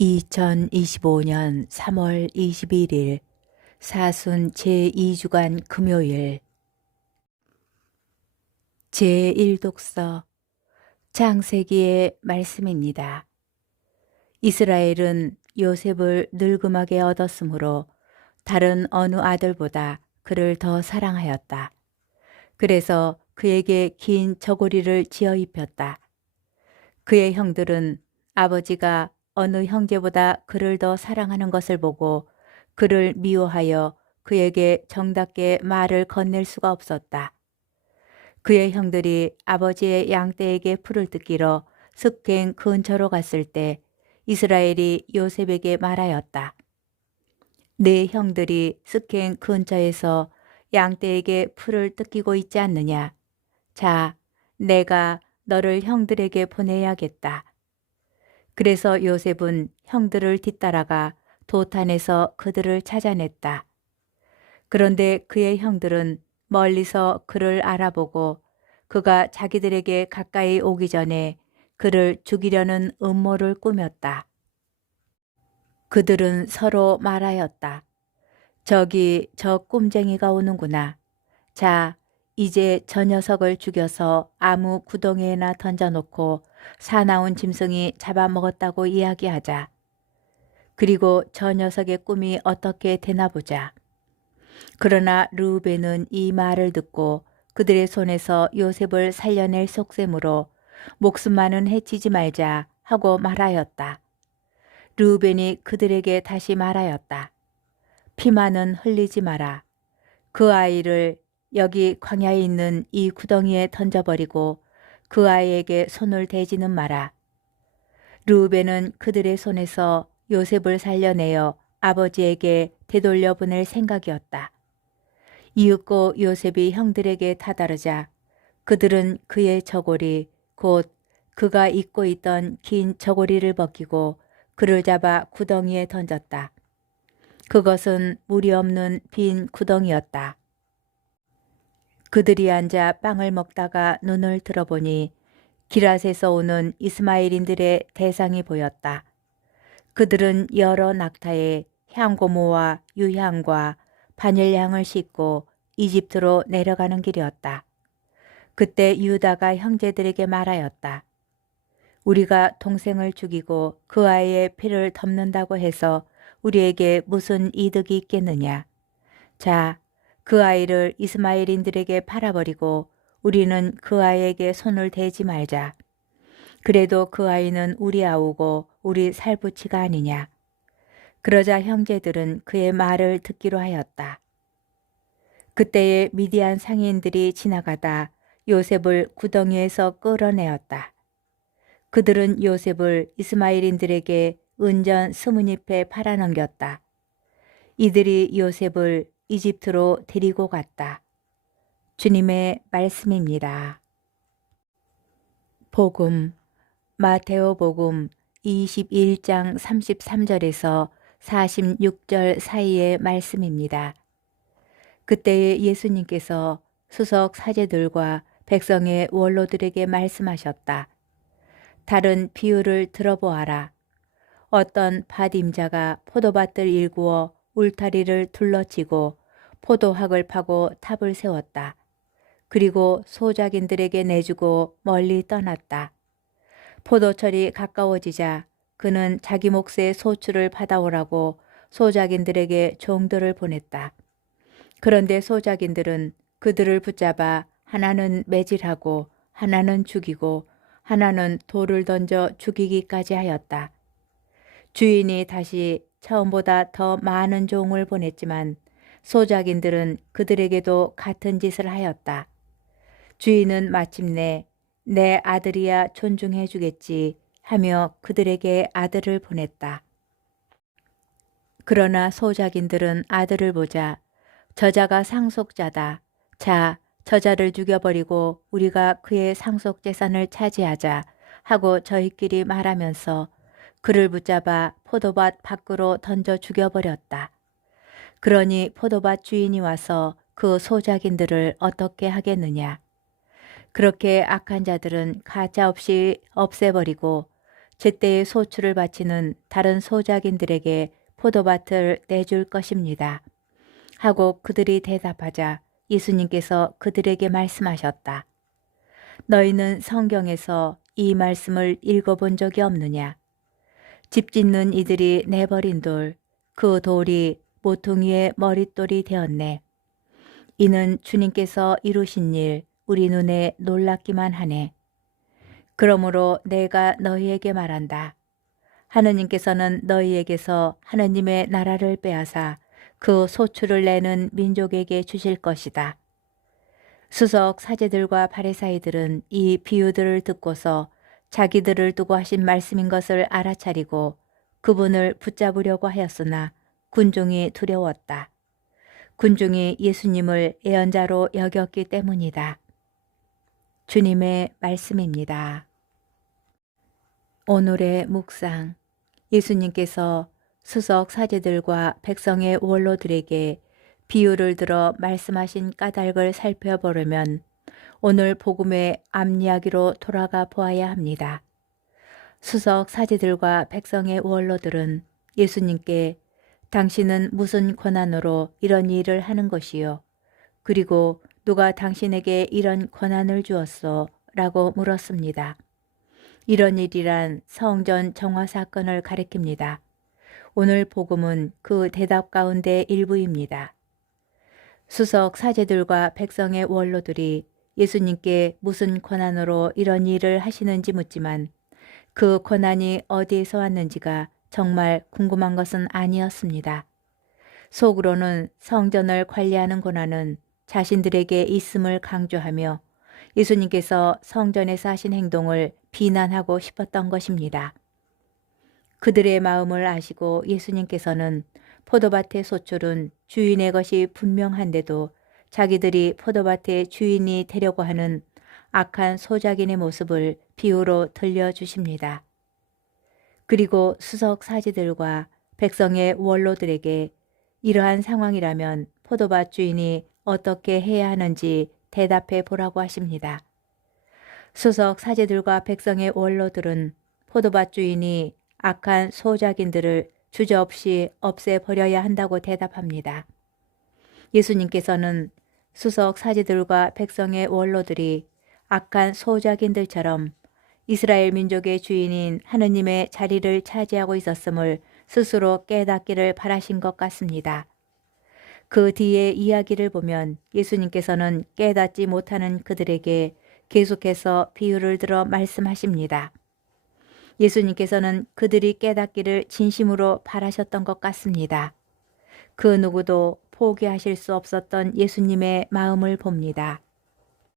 2025년 3월 21일 사순 제2주간 금요일 제1독서 창세기의 말씀입니다. 이스라엘은 요셉을 늙음하게 얻었으므로 다른 어느 아들보다 그를 더 사랑하였다. 그래서 그에게 긴 저고리를 지어 입혔다. 그의 형들은 아버지가 어느 형제보다 그를 더 사랑하는 것을 보고 그를 미워하여 그에게 정답게 말을 건넬 수가 없었다. 그의 형들이 아버지의 양떼에게 풀을 뜯기러 슥괭 근처로 갔을 때 이스라엘이 요셉에게 말하였다. 네 형들이 슥괭 근처에서 양떼에게 풀을 뜯기고 있지 않느냐? 자, 내가 너를 형들에게 보내야겠다. 그래서 요셉은 형들을 뒤따라가 도탄에서 그들을 찾아냈다. 그런데 그의 형들은 멀리서 그를 알아보고 그가 자기들에게 가까이 오기 전에 그를 죽이려는 음모를 꾸몄다. 그들은 서로 말하였다. 저기 저 꼼쟁이가 오는구나. 자, 이제 저 녀석을 죽여서 아무 구덩이에나 던져놓고 사나운 짐승이 잡아먹었다고 이야기하자. 그리고 저 녀석의 꿈이 어떻게 되나 보자. 그러나 르우벤은 이 말을 듣고 그들의 손에서 요셉을 살려낼 속셈으로 목숨만은 해치지 말자 하고 말하였다. 르우벤이 그들에게 다시 말하였다. 피만은 흘리지 마라. 그 아이를 여기 광야에 있는 이 구덩이에 던져버리고 그 아이에게 손을 대지는 마라. 르우벤은 그들의 손에서 요셉을 살려내어 아버지에게 되돌려 보낼 생각이었다. 이윽고 요셉이 형들에게 다다르자 그들은 그의 저고리 곧 그가 입고 있던 긴 저고리를 벗기고 그를 잡아 구덩이에 던졌다. 그것은 물이 없는 빈 구덩이였다. 그들이 앉아 빵을 먹다가 눈을 들어보니 기랏에서 오는 이스마엘인들의 대상이 보였다. 그들은 여러 낙타에 향고모와 유향과 바늘향을 싣고 이집트로 내려가는 길이었다. 그때 유다가 형제들에게 말하였다. 우리가 동생을 죽이고 그 아이의 피를 덮는다고 해서 우리에게 무슨 이득이 있겠느냐. 자, 그 아이를 이스마엘인들에게 팔아버리고 우리는 그 아이에게 손을 대지 말자. 그래도 그 아이는 우리 아우고 우리 살부치가 아니냐. 그러자 형제들은 그의 말을 듣기로 하였다. 그때에 미디안 상인들이 지나가다 요셉을 구덩이에서 끌어내었다. 그들은 요셉을 이스마엘인들에게 은전 스무잎에 팔아넘겼다. 이들이 요셉을 이집트로 데리고 갔다. 주님의 말씀입니다. 복음, 마테오복음 21장 33절에서 46절 사이의 말씀입니다. 그때에 예수님께서 수석 사제들과 백성의 원로들에게 말씀하셨다. 다른 비유를 들어보아라. 어떤 밭임자가 포도밭을 일구어 울타리를 둘러치고 포도학을 파고 탑을 세웠다. 그리고 소작인들에게 내주고 멀리 떠났다. 포도철이 가까워지자 그는 자기 몫의 소출을 받아오라고 소작인들에게 종들을 보냈다. 그런데 소작인들은 그들을 붙잡아 하나는 매질하고 하나는 죽이고 하나는 돌을 던져 죽이기까지 하였다. 주인이 다시 처음보다 더 많은 종을 보냈지만 소작인들은 그들에게도 같은 짓을 하였다. 주인은 마침내 내 아들이야 존중해 주겠지 하며 그들에게 아들을 보냈다. 그러나 소작인들은 아들을 보자 저자가 상속자다. 자, 저자를 죽여버리고 우리가 그의 상속 재산을 차지하자 하고 저희끼리 말하면서 그를 붙잡아 포도밭 밖으로 던져 죽여버렸다. 그러니 포도밭 주인이 와서 그 소작인들을 어떻게 하겠느냐. 그렇게 악한 자들은 가짜없이 없애버리고 제때에 소출을 바치는 다른 소작인들에게 포도밭을 내줄 것입니다. 하고 그들이 대답하자 예수님께서 그들에게 말씀하셨다. 너희는 성경에서 이 말씀을 읽어본 적이 없느냐? 집 짓는 이들이 내버린 돌, 그 돌이 모퉁이의 머릿돌이 되었네. 이는 주님께서 이루신 일, 우리 눈에 놀랍기만 하네. 그러므로 내가 너희에게 말한다. 하느님께서는 너희에게서 하느님의 나라를 빼앗아 그 소출을 내는 민족에게 주실 것이다. 수석 사제들과 바리사이들은 이 비유들을 듣고서 자기들을 두고 하신 말씀인 것을 알아차리고 그분을 붙잡으려고 하였으나 군중이 두려웠다. 군중이 예수님을 예언자로 여겼기 때문이다. 주님의 말씀입니다. 오늘의 묵상. 예수님께서 수석 사제들과 백성의 원로들에게 비유를 들어 말씀하신 까닭을 살펴보려면 오늘 복음의 앞이야기로 돌아가 보아야 합니다. 수석 사제들과 백성의 원로들은 예수님께 당신은 무슨 권한으로 이런 일을 하는 것이요? 그리고 누가 당신에게 이런 권한을 주었소? 라고 물었습니다. 이런 일이란 성전 정화 사건을 가리킵니다. 오늘 복음은 그 대답 가운데 일부입니다. 수석 사제들과 백성의 원로들이 예수님께 무슨 권한으로 이런 일을 하시는지 묻지만 그 권한이 어디에서 왔는지가 정말 궁금한 것은 아니었습니다. 속으로는 성전을 관리하는 권한은 자신들에게 있음을 강조하며 예수님께서 성전에서 하신 행동을 비난하고 싶었던 것입니다. 그들의 마음을 아시고 예수님께서는 포도밭의 소출은 주인의 것이 분명한데도 자기들이 포도밭의 주인이 되려고 하는 악한 소작인의 모습을 비유로 들려주십니다. 그리고 수석 사제들과 백성의 원로들에게 이러한 상황이라면 포도밭 주인이 어떻게 해야 하는지 대답해 보라고 하십니다. 수석 사제들과 백성의 원로들은 포도밭 주인이 악한 소작인들을 주저없이 없애버려야 한다고 대답합니다. 예수님께서는 수석 사제들과 백성의 원로들이 악한 소작인들처럼 이스라엘 민족의 주인인 하느님의 자리를 차지하고 있었음을 스스로 깨닫기를 바라신 것 같습니다. 그 뒤의 이야기를 보면 예수님께서는 깨닫지 못하는 그들에게 계속해서 비유를 들어 말씀하십니다. 예수님께서는 그들이 깨닫기를 진심으로 바라셨던 것 같습니다. 그 누구도 포기하실 수 없었던 예수님의 마음을 봅니다.